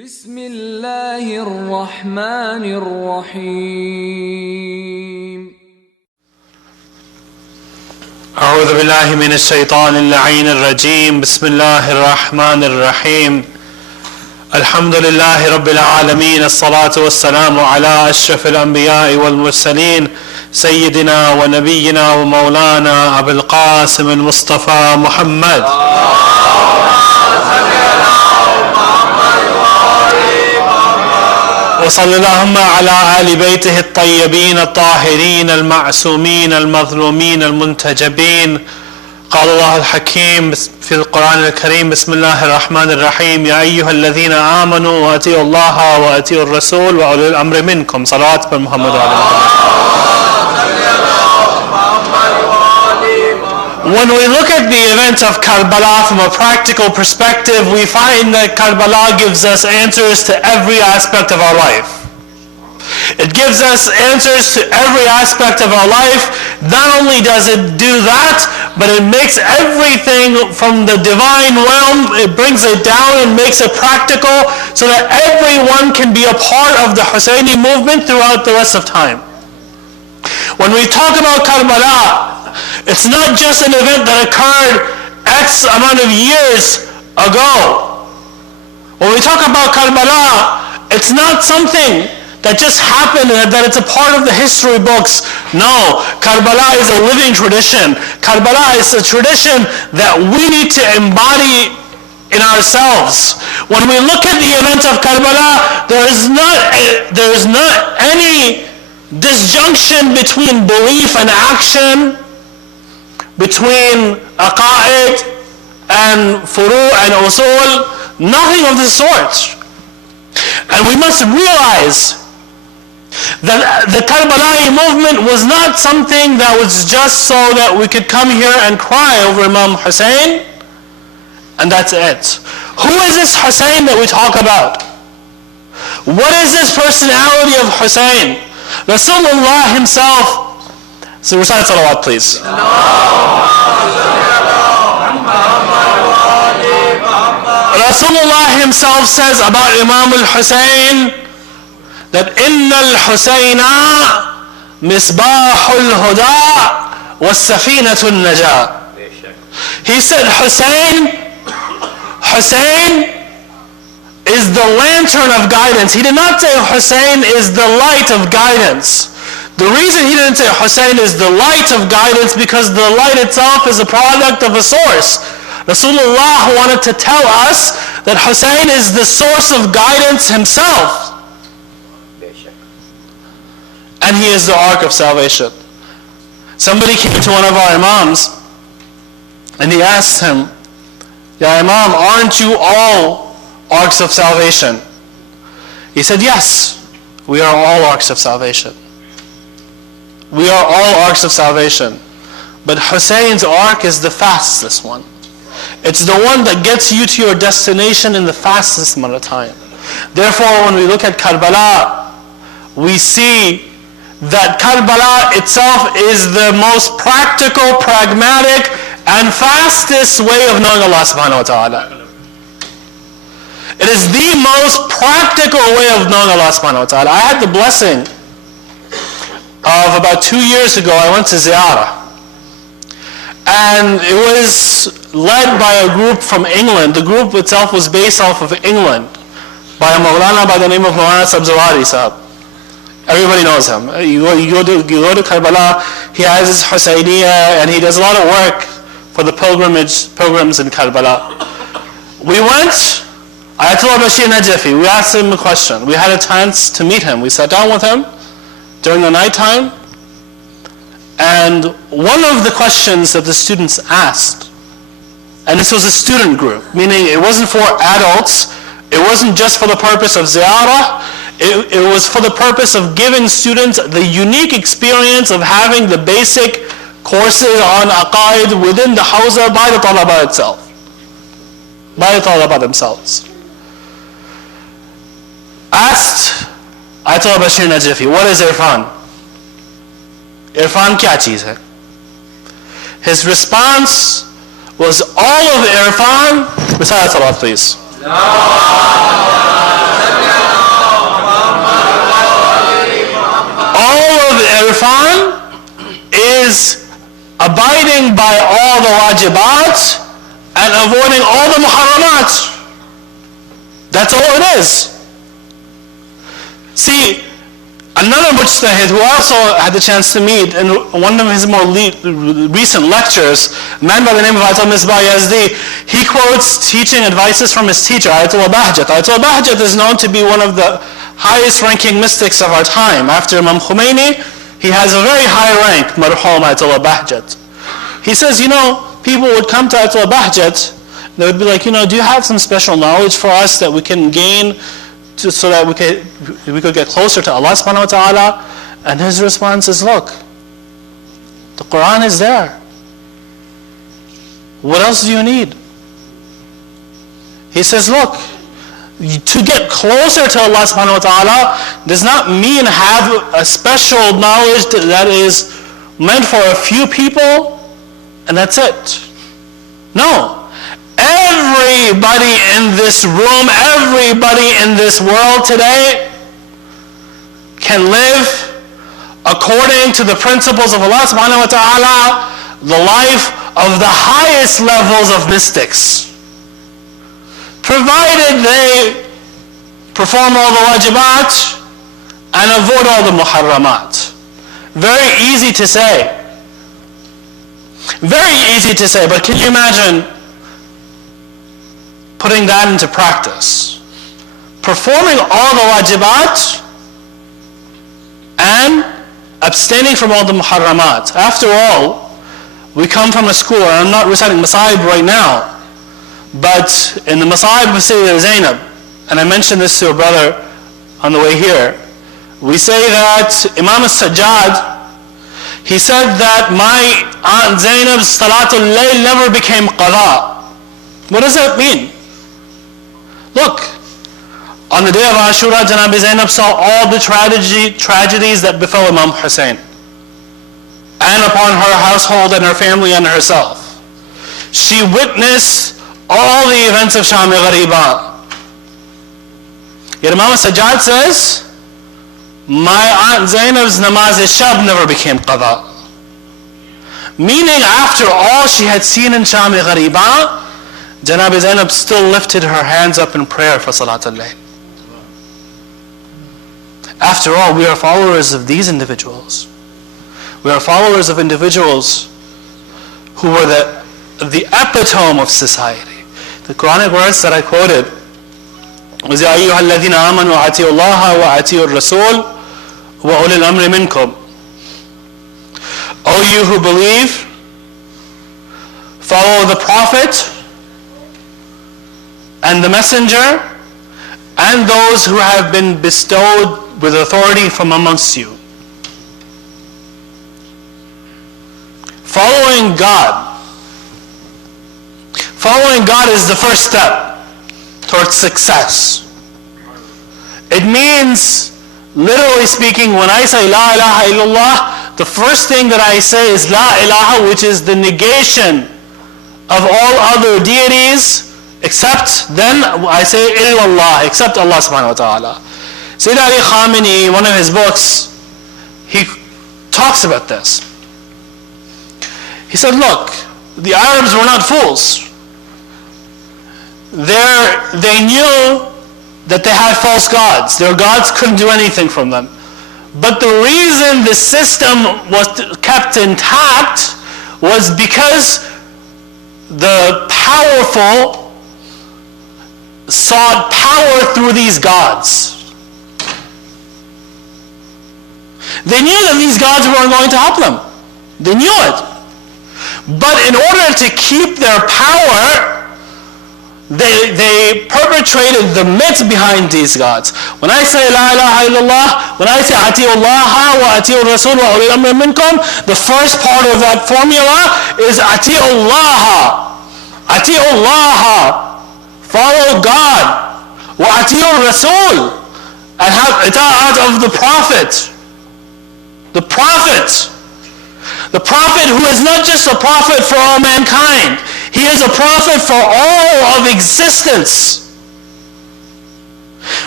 بسم الله الرحمن الرحيم أعوذ بالله من الشيطان اللعين الرجيم. بسم الله الرحمن الرحيم. الحمد لله رب العالمين. الصلاة والسلام على أشرف الأنبياء والمرسلين سيدنا ونبينا ومولانا أبي القاسم المصطفى محمد. وصلى اللهم على آل بيته الطيبين الطاهرين المعصومين المظلومين المنتجبين. قال الله الحكيم في القرآن الكريم: بسم الله الرحمن الرحيم. يا أيها الذين آمنوا وأطيعوا الله وأطيعوا الرسول وأولي الأمر منكم. صلوات بر محمد وعلى محمد. When we look at the event of Karbala from a practical perspective, we find that Karbala gives us answers to every aspect of our life. It gives us answers to every aspect of our life. Not only does it do that, but it makes everything from the divine realm, it brings it down and makes it practical so that everyone can be a part of the Husseini movement throughout the rest of time. When we talk about Karbala, it's not just an event that occurred X amount of years ago. When we talk about Karbala, it's not something that just happened and that it's a part of the history books. No, Karbala is a living tradition. Karbala is a tradition that we need to embody in ourselves. When we look at the event of Karbala, there is not any disjunction between belief and action, between aqa'id and furu and usul, nothing of the sort. And we must realize that the Karbala movement was not something that was just so that we could come here and cry over Imam Hussein, and that's it. Who is this Hussein that we talk about? What is this personality of Hussein? Rasulullah himself. So recite salawat, please. Rasulullah himself says about Imam al-Hussein that إِنَّ الْحُسَيْنَ مِصْبَاحُ الْهُدَى وَالسَّفِينَةُ النَّجَاةِ. He said Hussein is the lantern of guidance. He did not say Hussein is the light of guidance. The reason he didn't say Hussein is the light of guidance because the light itself is a product of a source. Rasulullah wanted to tell us that Hussein is the source of guidance himself. And he is the ark of salvation. Somebody came to one of our imams and he asked him, "Ya Imam, aren't you all arks of salvation?" He said, "Yes, we are all arks of salvation. We are all arks of salvation. But Hussein's ark is the fastest one. It's the one that gets you to your destination in the fastest amount of time." Therefore, when we look at Karbala, we see that Karbala itself is the most practical, pragmatic, and fastest way of knowing Allah subhanahu wa ta'ala. It is the most practical way of knowing Allah subhanahu wa ta'ala. I had the blessing of about 2 years ago, I went to Ziyarah. And it was led by a group from England. The group itself was based off of England by a Maulana by the name of Maulana Safee Haider. Everybody knows him. You go to Karbala, he has his Husayniyah, and he does a lot of work for the pilgrims in Karbala. We went, Ayatollah Bashir Najafi, we asked him a question. We had a chance to meet him. We sat down with him during the night time, and one of the questions that the students asked, and this was a student group, meaning it wasn't for adults, it wasn't just for the purpose of ziyarah, it was for the purpose of giving students the unique experience of having the basic courses on aqaid within the hawza by the talaba itself, by the talaba themselves. Asked Ayatollah Bashir Najafi, "What is Irfan? Irfan kya cheez hai?" His response was, all of Irfan, recite salawat please. irfan is abiding by all the wajibat and avoiding all the muharramat. That's all it is. See, another mujtahid who also had the chance to meet in one of his more recent lectures, a man by the name of Ayatollah Misbah Yazdi, he quotes teaching advices from his teacher, Ayatollah Bahjat. Ayatollah Bahjat is known to be one of the highest ranking mystics of our time. After Imam Khomeini, he has a very high rank, marhum Ayatollah Bahjat. He says, people would come to Ayatollah Bahjat, they would be like, do you have some special knowledge for us that we can gain so that we could get closer to Allah subhanahu wa ta'ala? And his response is, look, the Quran is there. What else do you need? He says, look, to get closer to Allah subhanahu wa ta'ala does not mean have a special knowledge that is meant for a few people and that's it. No. Everybody in this room, everybody in this world today can live according to the principles of Allah subhanahu wa ta'ala, the life of the highest levels of mystics, provided they perform all the wajibat and avoid all the muharramat. Very easy to say. Very easy to say, but can you imagine putting that into practice? Performing all the wajibat and abstaining from all the muharramat. After all, we come from a school, and I'm not reciting Masa'ib right now, but in the Masa'ib of Sayyidah Zainab, and I mentioned this to a brother on the way here, we say that Imam al-Sajjad, he said that my Aunt Zainab's Salatul Layl never became qada. What does that mean? Look, on the day of Ashura, Janabi Zainab saw all the tragedies that befell Imam Hussein, and upon her household and her family and herself. She witnessed all the events of Sham Ghariba. Yet Imam Sajjad says, my Aunt Zainab's namaz shab never became qada. Meaning, after all she had seen in Sham Ghariba, Janabi Zainab still lifted her hands up in prayer for Salat al-Layl. After all, we are followers of these individuals. We are followers of individuals who were the epitome of society. The Quranic verse that I quoted was يَا أَيُّهَا الَّذِينَ آمَنُوا أَطِيعُوا اللَّهَ وَأَطِيعُوا الرَّسُولَ وَأُولِي الْأَمْرِ مِنْكُمْ. O you who believe, follow the Prophet and the Messenger and those who have been bestowed with authority from amongst you. Following God is the first step towards success. It means, literally speaking, when I say La ilaha illallah, the first thing that I say is La ilaha, which is the negation of all other deities, except, then I say illallah, except Allah subhanahu wa ta'ala. Sayyid Ali Khamenei, in one of his books, he talks about this. He said, look, the Arabs were not fools. They knew that they had false gods. Their gods couldn't do anything from them. But the reason the system was kept intact was because the powerful sought power through these gods. They knew that these gods weren't going to help them. They knew it. But in order to keep their power, they perpetrated the myths behind these gods. When I say La ilaha illallah, when I say Ati'ullaha wa Ati'ur Rasul wa ulil amri minkum, the first part of that formula is Ati'ullaha. Ati'ullaha. Follow God. Wa Ati'ur Rasul. And have ita'at of the Prophet. The Prophet. The Prophet who is not just a prophet for all mankind. He is a prophet for all of existence.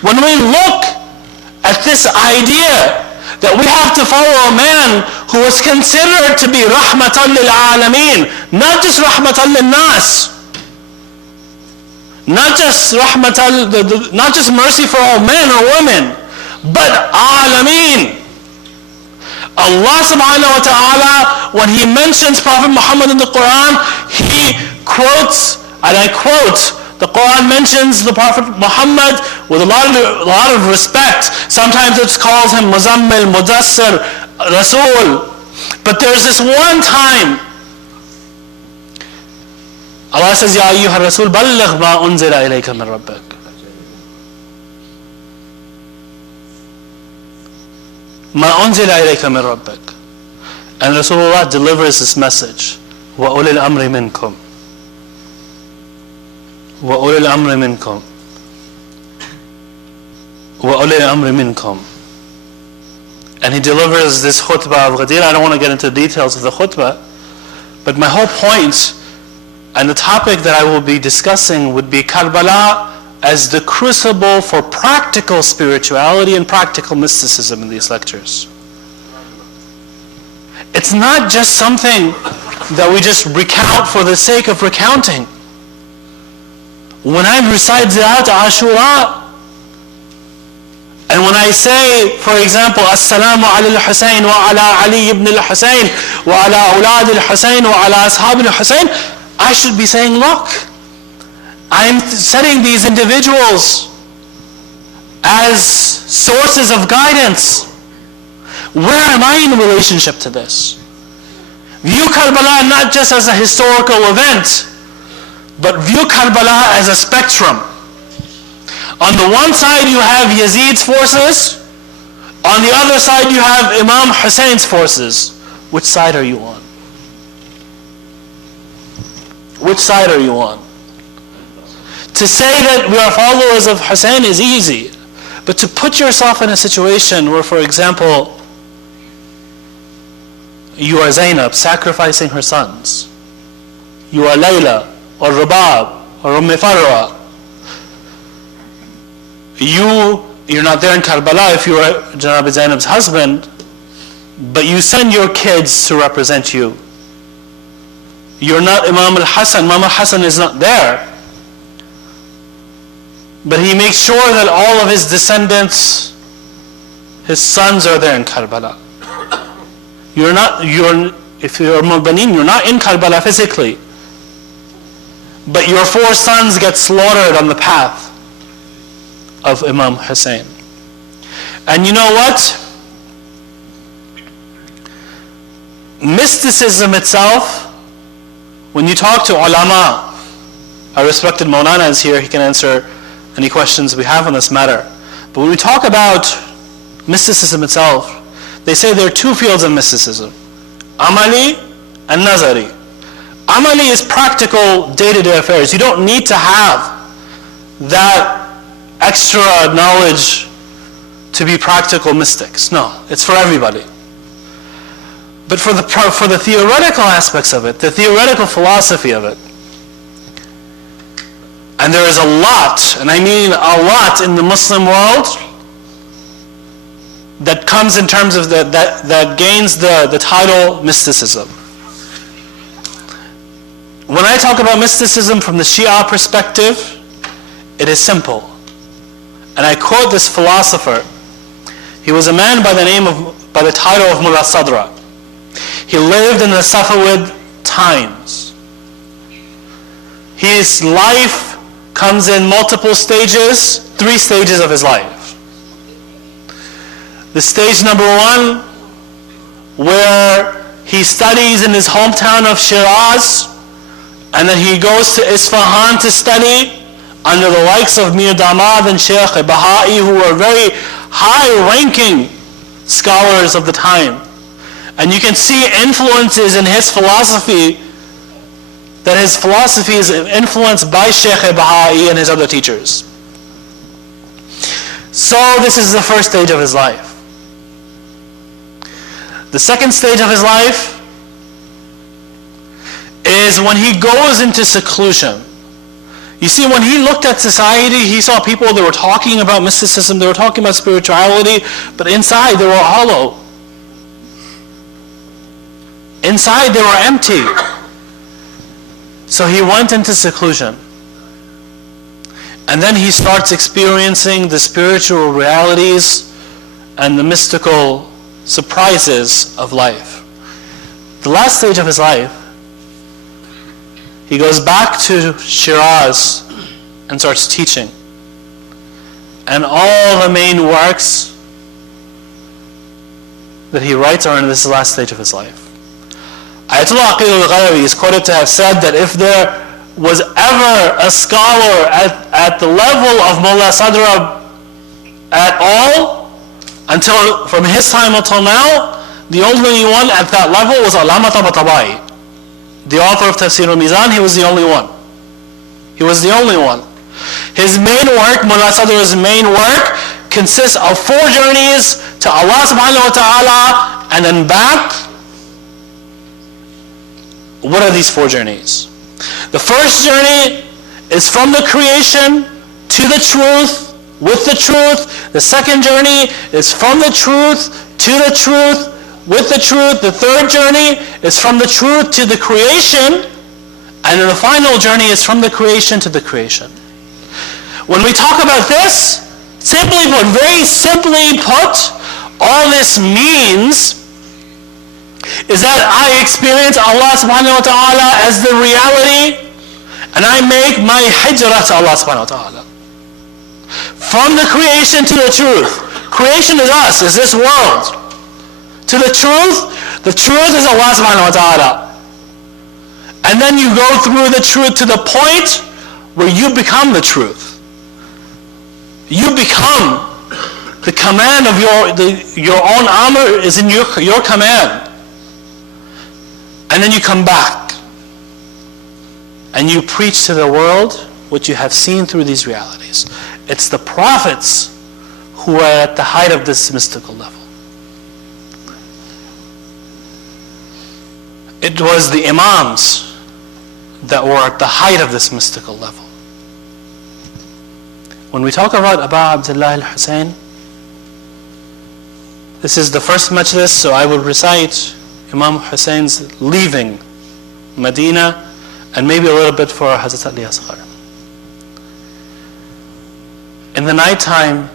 When we look at this idea that we have to follow a man who was considered to be rahmatan lil alameen, not just rahmatan lil nas, not just not just mercy for all men or women, but alameen. Allah subhanahu wa ta'ala, when He mentions Prophet Muhammad in the Quran, He quotes, and I quote, the Quran mentions the Prophet Muhammad with a lot of respect. Sometimes it calls him Muzammil, Mudassir, Rasul. But there's this one time Allah says, Ya ayyuha Rasul, balligh ma unzila ilayka min rabbik. Ma unzila ilayka min rabbik. And Rasulullah delivers this message. Wa ulil amri minkum. Wa ulil amri minkum. Wa ulil amri minkum. And he delivers this khutbah of Ghadir. I don't want to get into the details of the khutbah, but my whole point and the topic that I will be discussing would be Karbala as the crucible for practical spirituality and practical mysticism in these lectures. It's not just something that we just recount for the sake of recounting. When I recite Ziyat Ashura, and when I say, for example, Assalamu ala al-Husayn wa ala Ali ibn al-Husayn wa ala awlad al-Husayn wa ala ashab al-Husayn, I should be saying, look, I'm setting these individuals as sources of guidance. Where am I in relationship to this? View Karbala not just as a historical event, but view Karbala as a spectrum. On the one side you have Yazid's forces, on the other side you have Imam Husayn's forces. Which side are you on? Which side are you on? To say that we are followers of Husayn is easy, but to put yourself in a situation where, for example, you are Zainab sacrificing her sons, you are Layla or Rabab or Farwa, you're not there in Karbala if you are Janab Zainab's husband, but you send your kids to represent you. You're not Imam al-Hasan. Imam al-Hasan is not there, but he makes sure that all of his descendants, his sons, are there in Karbala. If you're Mulbanin, you're not in Karbala physically, but your 4 sons get slaughtered on the path of Imam Hussein. And you know what? Mysticism itself, when you talk to ulama, our respected Maulana is here, he can answer any questions we have on this matter. But when we talk about mysticism itself, they say there are 2 fields of mysticism, Amali and Nazari. Amali is practical day-to-day affairs. You don't need to have that extra knowledge to be practical mystics. No, it's for everybody. But for the theoretical aspects of it, the theoretical philosophy of it, and there is a lot, and I mean a lot in the Muslim world that comes in terms of that gains the title mysticism. When I talk about mysticism from the Shia perspective, it is simple. And I quote this philosopher. He was a man by the title of Mullah Sadra. He lived in the Safavid times. His life comes in multiple stages, 3 stages of his life. The stage number 1, where he studies in his hometown of Shiraz, and then he goes to Isfahan to study under the likes of Mir Damad and Sheikh Bahai, who were very high-ranking scholars of the time. And you can see influences in his philosophy, that his philosophy is influenced by Sheikh Bahai and his other teachers. So this is the first stage of his life. The second stage of his life is when he goes into seclusion. You see, when he looked at society, he saw people that were talking about mysticism, they were talking about spirituality, but inside they were hollow. Inside they were empty. So he went into seclusion. And then he starts experiencing the spiritual realities and the mystical surprises of life. The last stage of his life, he goes back to Shiraz and starts teaching. And all the main works that he writes are in this last stage of his life. Ayatollah Aqil al-Ghalawi is quoted to have said that if there was ever a scholar at the level of Mullah Sadra at all, until from his time until now, the only one at that level was Allama Tabatabai, the author of Tafsir al-Mizan. He was the only one. He was the only one. His main work, Mullah Sadra's main work, consists of 4 journeys to Allah subhanahu wa ta'ala and then back. What are these 4 journeys? The first journey is from the creation to the truth, with the truth. The second journey is from the truth to the truth, with the truth. The third journey is from the truth to the creation. And then the final journey is from the creation to the creation. When we talk about this, simply put, very simply put, all this means is that I experience Allah subhanahu wa ta'ala as the reality, and I make my hijrah to Allah subhanahu wa ta'ala. From the creation to the truth. Creation is us, is this world. To the truth is Allah subhanahu wa ta'ala. And then you go through the truth to the point where you become the truth. You become the command of your own amr is in your command. And then you come back and you preach to the world what you have seen through these realities. It's the prophets who are at the height of this mystical level. It was the imams that were at the height of this mystical level. When we talk about Abu Abdullah al-Hussein, this is the first majlis, so I will recite Imam Hussein's leaving Medina and maybe a little bit for Hazrat Ali Asghar. In the night time,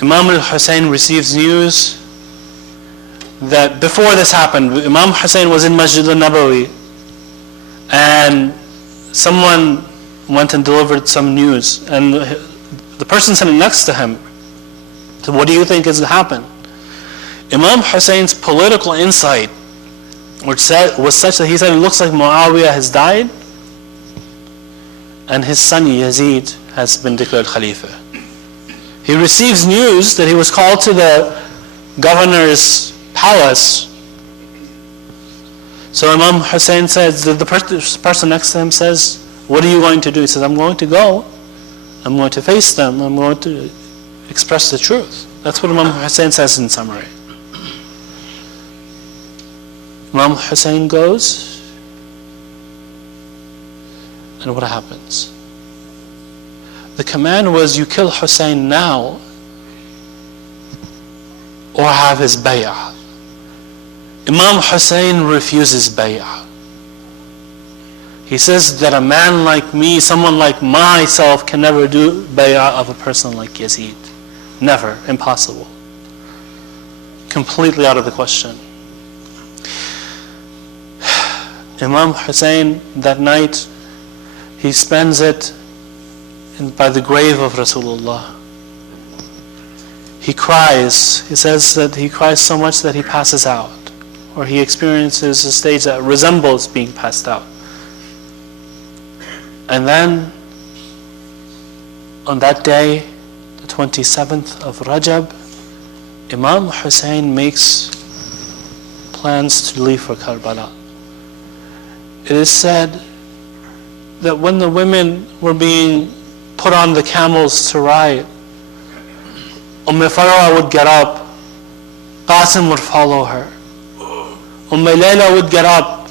Imam al-Hussein receives news that before this happened, Imam Hussein was in Masjid al-Nabawi and someone went and delivered some news, and the person sitting next to him said, "What do you think has happened?" Imam Hussein's political insight was such that he said, "It looks like Muawiyah has died and his son Yazid has been declared Khalifa." He receives news that he was called to the governor's palace. So Imam Hussein says, the person next to him says, "What are you going to do?" He says, "I'm going to go. I'm going to face them. I'm going to express the truth." That's what Imam Hussein says in summary. Imam Hussein goes, and what happens? The command was, you kill Hussein now or have his bay'ah. Imam Hussein refuses bay'ah. He says that a man like me, someone like myself, can never do bay'ah of a person like Yazid. Never. Impossible. Completely out of the question. Imam Hussein, that night, he spends it by the grave of Rasulullah. He cries. He says that he cries so much that he passes out, or he experiences a stage that resembles being passed out. And then, on that day, the 27th of Rajab, Imam Hussein makes plans to leave for Karbala. It is said that when the women were being put on the camels to ride, Farah would get up, Qasim would follow her, Layla would get up,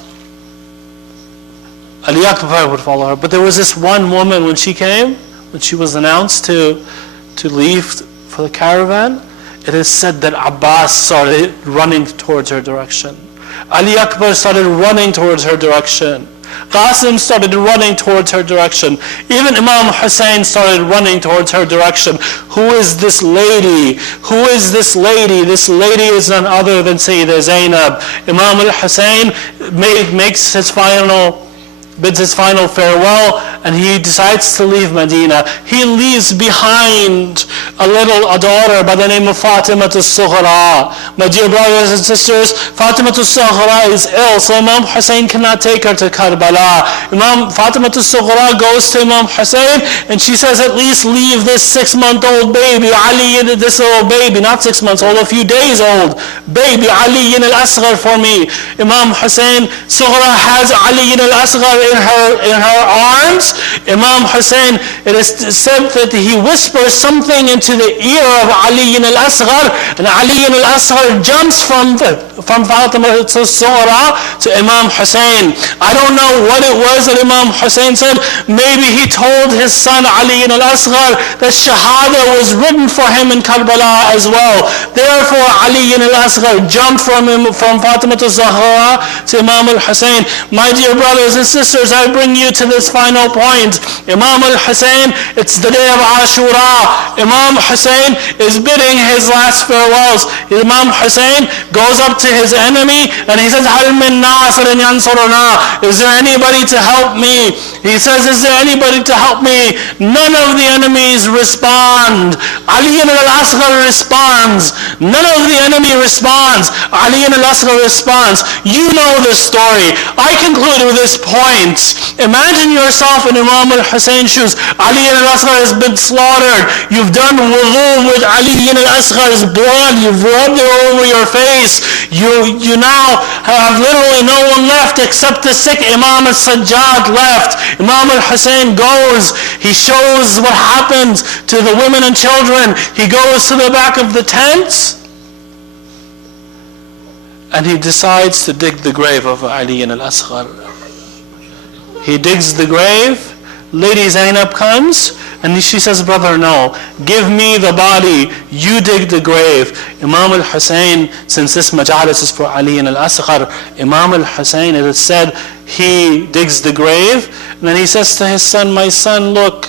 Ali Akbar would follow her. But there was this one woman when she came, when she was announced to leave for the caravan, it is said that Abbas started running towards her direction. Ali Akbar started running towards her direction. Qasim started running towards her direction. Even Imam Hussein started running towards her direction. Who is this lady? Who is this lady? This lady is none other than Sayyidah Zainab. Imam al-Hussein bids his final farewell, and he decides to leave Medina. He leaves behind a daughter by the name of Fatima al-Sughra. My dear brothers and sisters, Fatima al-Sughra is ill, so Imam Hussein cannot take her to Karbala. Fatima al-Sughra goes to Imam Hussein, and she says, at least leave this 6-month-old baby, Ali, this little baby, not 6 months old, a few days old, baby Ali al-Asghar for me. Imam Hussein, Sughra has Ali al-Asghar in her arms. Imam Hussein, it is said that he whispers something into the ear of Ali al-Asghar, and Ali al-Asghar jumps from Fatima al-Sughra to Imam Hussein. I don't know what it was that Imam Hussein said. Maybe he told his son Ali al-Asghar that Shahada was written for him in Karbala as well. Therefore Ali al-Asghar jumped from Fatima al-Sughra to Imam al-Hussein. My dear brothers and sisters, I bring you to this final point. Imam al-Hussein, it's the day of Ashura. Imam Hussein is bidding his last farewells. Imam Hussein goes up to his enemy and he says, Hal min nasirin yansuruna? Is there anybody to help me? He says, is there anybody to help me? None of the enemies respond. Ali al-Asghar responds. None of the enemy responds. Ali al-Asghar responds. You know the story. I conclude with this point. Imagine yourself in Imam al-Hussein's shoes. Ali al-Asghar has been slaughtered. You've done wudu with Ali al-Asghar's blood. You've rubbed it over your face. You now have literally no one left except the sick Imam al-Sajjad left. Imam al-Hussein goes. He shows what happens to the women and children. He goes to the back of the tent and he decides to dig the grave of Ali al-Asghar. He digs the grave. Lady Zainab comes and she says, brother, no, give me the body, you dig the grave. Imam al-Hussein, since this majalis is for Ali al-Asghar, Imam al-Hussein, it is said, he digs the grave and then he says to his son, my son, look,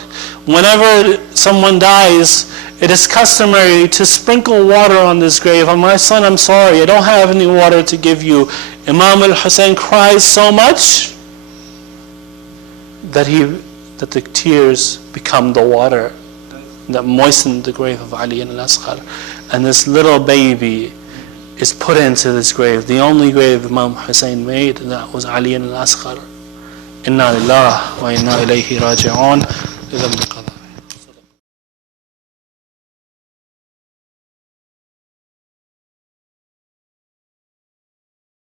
whenever someone dies, it is customary to sprinkle water on this grave. And my son, I'm sorry, I don't have any water to give you. Imam al-Hussein cries so much that the tears become the water that moistened the grave of Ali al-Asghar. And this little baby is put into this grave, the only grave Imam Hussein made, and that was Ali al-Asghar. Inna lillahi wa inna ilayhi raji'un.